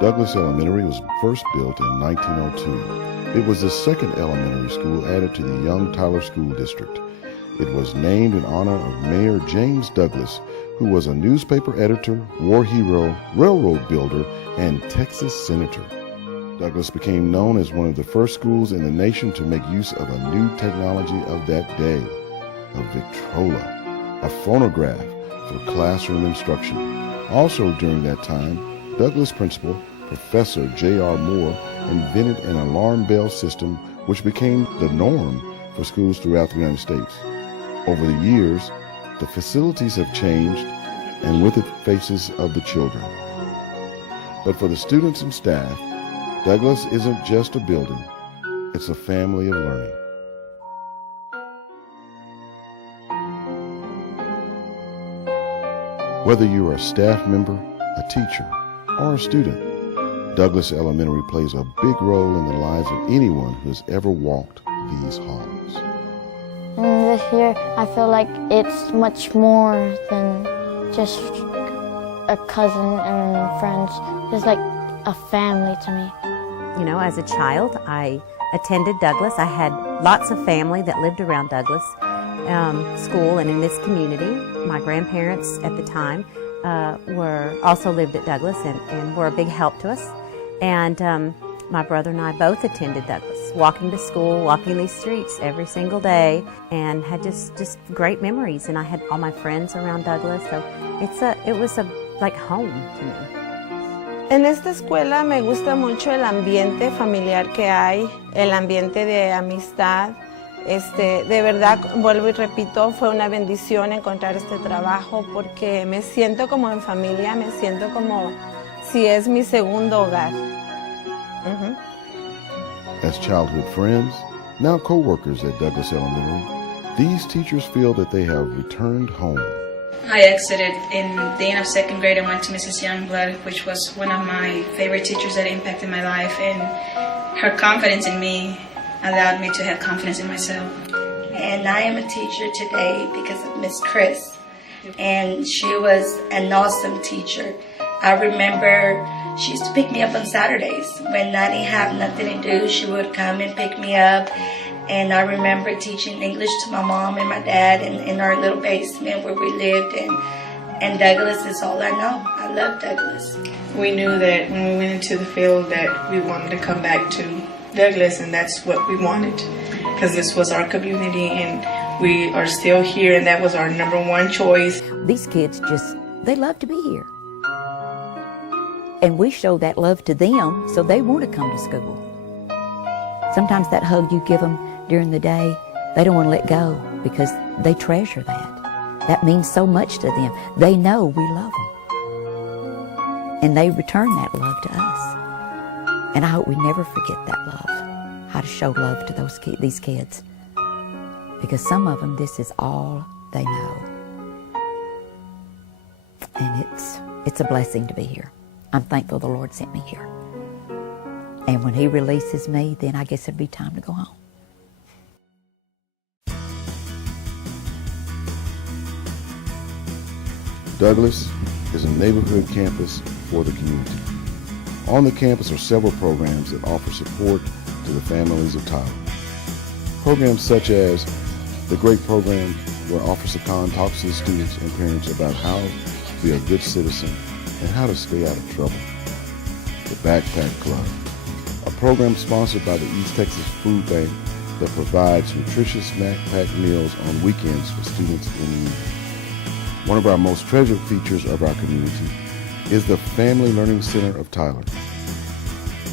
Douglas Elementary was first built in 1902. It was the second elementary school added to the young Tyler School District. It was named in honor of Mayor James Douglas, who was a newspaper editor, war hero, railroad builder, and Texas senator. Douglas became known as one of the first schools in the nation to make use of a new technology of that day, a Victrola, a phonograph for classroom instruction. Also during that time, Douglas principal, Professor J.R. Moore, invented an alarm bell system which became the norm for schools throughout the United States. Over the years, the facilities have changed, and with it, faces of the children. But for the students and staff, Douglas isn't just a building, it's a family of learning. Whether you're a staff member, a teacher, or a student, Douglas Elementary plays a big role in the lives of anyone who has ever walked these halls. And this year, I feel like it's much more than just a cousin and friends. It's like a family to me. You know, as a child, I attended Douglas. I had lots of family that lived around Douglas School and in this community. My grandparents at the time also lived at Douglas and were a big help to us. And my brother and I both attended Douglas, walking to school, walking these streets every single day, and had just great memories. And I had all my friends around Douglas, so it was like home to me. En esta escuela me gusta mucho el ambiente familiar que hay, el ambiente de amistad. De verdad, vuelvo y repito, fue una bendición encontrar este trabajo porque me siento como en familia, me siento como si es mi segundo hogar. As childhood friends, now co-workers at Douglas Elementary, these teachers feel that they have returned home. I exited in the end of second grade and went to Mrs. Youngblood, which was one of my favorite teachers that impacted my life, and her confidence in me allowed me to have confidence in myself. And I am a teacher today because of Miss Chris, and she was an awesome teacher. I remember she used to pick me up on Saturdays. When I didn't have nothing to do, she would come and pick me up. And I remember teaching English to my mom and my dad in our little basement where we lived. And Douglas is all I know. I love Douglas. We knew that when we went into the field that we wanted to come back to Douglas, and that's what we wanted, because this was our community and we are still here, and that was our number one choice. These kids they love to be here. And we show that love to them so they want to come to school. Sometimes that hug you give them during the day, they don't want to let go because they treasure that. That means so much to them. They know we love them. And they return that love to us. And I hope we never forget that love, how to show love to these kids. Because some of them, this is all they know. And it's a blessing to be here. I'm thankful the Lord sent me here. And when He releases me, then I guess it'll be time to go home. Douglas is a neighborhood campus for the community. On the campus are several programs that offer support to the families of Tyler. Programs such as the GREAT program, where Officer Khan talks to his students and parents about how to be a good citizen and how to stay out of trouble. The Backpack Club, a program sponsored by the East Texas Food Bank that provides nutritious backpack meals on weekends for students in need. One of our most treasured features of our community is the Family Learning Center of Tyler,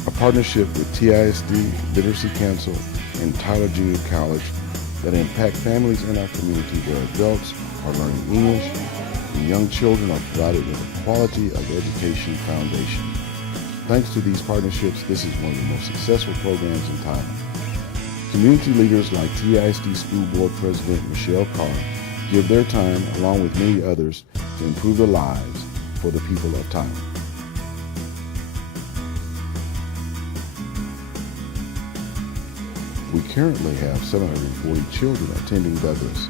a partnership with TISD, Literacy Council, and Tyler Junior College that impact families in our community where adults are learning English and young children are provided with a quality of education foundation. Thanks to these partnerships, this is one of the most successful programs in Tyler. Community leaders like TISD School Board President Michelle Carr give their time, along with many others, to improve the lives for the people of Tyler. We currently have 740 children attending Douglas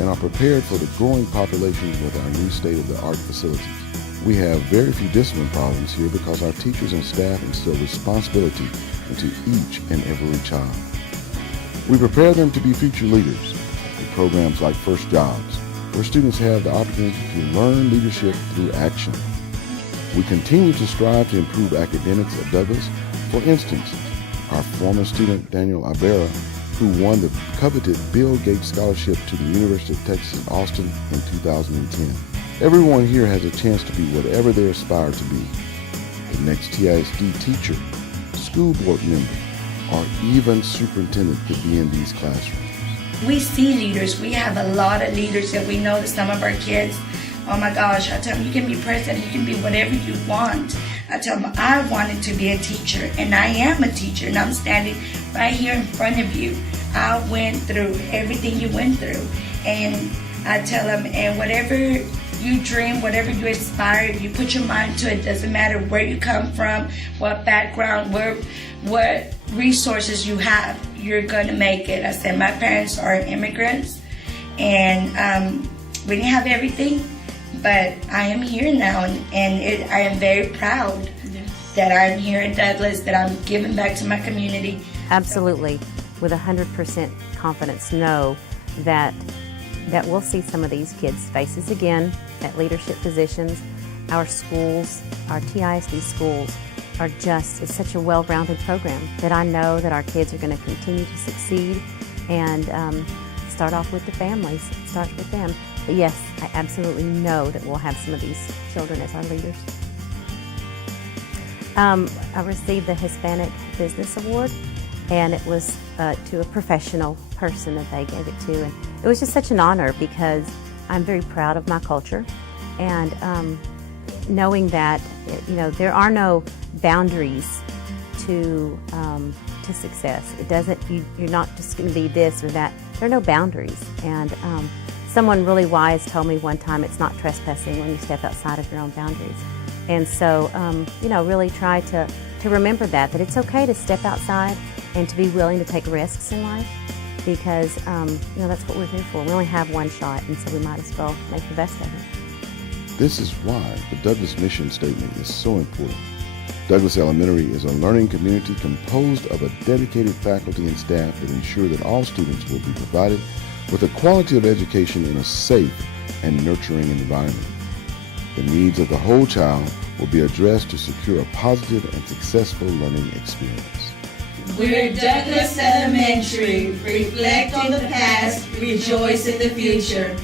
and are prepared for the growing population with our new state-of-the-art facilities. We have very few discipline problems here because our teachers and staff instill responsibility into each and every child. We prepare them to be future leaders with programs like First Jobs, where students have the opportunity to learn leadership through action. We continue to strive to improve academics at Douglas. For instance, our former student Daniel Ibarra, who won the coveted Bill Gates Scholarship to the University of Texas at Austin in 2010. Everyone here has a chance to be whatever they aspire to be. The next TISD teacher, school board member, or even superintendent could be in these classrooms. We see leaders. We have a lot of leaders that we know that some of our kids, oh my gosh, I tell them, you can be president, you can be whatever you want. I tell them, I wanted to be a teacher, and I am a teacher, and I'm standing right here in front of you. I went through everything you went through, and I tell them, and whatever you dream, whatever you aspire, you put your mind to it. Doesn't matter where you come from, what background, what resources you have, you're going to make it. I said, my parents are immigrants, and we didn't have everything, but I am here now, and I am very proud that I'm here in Douglas, that I'm giving back to my community. Absolutely, with 100% confidence, know that we'll see some of these kids' faces again at leadership positions. Our schools, our TISD schools, are it's such a well-rounded program that I know that our kids are going to continue to succeed, and start off with the families, it starts with them. But yes, I absolutely know that we'll have some of these children as our leaders. I received the Hispanic Business Award, and it was to a professional person that they gave it to. And it was just such an honor because I'm very proud of my culture, and knowing that there are no boundaries to success. It doesn't. You're not just going to be this or that. There are no boundaries. And someone really wise told me one time, it's not trespassing when you step outside of your own boundaries. And so, really try to remember that it's okay to step outside and to be willing to take risks in life, because that's what we're here for. We only have one shot, and so we might as well make the best of it. This is why the Douglas mission statement is so important. Douglas Elementary is a learning community composed of a dedicated faculty and staff that ensure that all students will be provided with a quality of education in a safe and nurturing environment. The needs of the whole child will be addressed to secure a positive and successful learning experience. We're Douglas Elementary. Reflect on the past, rejoice in the future.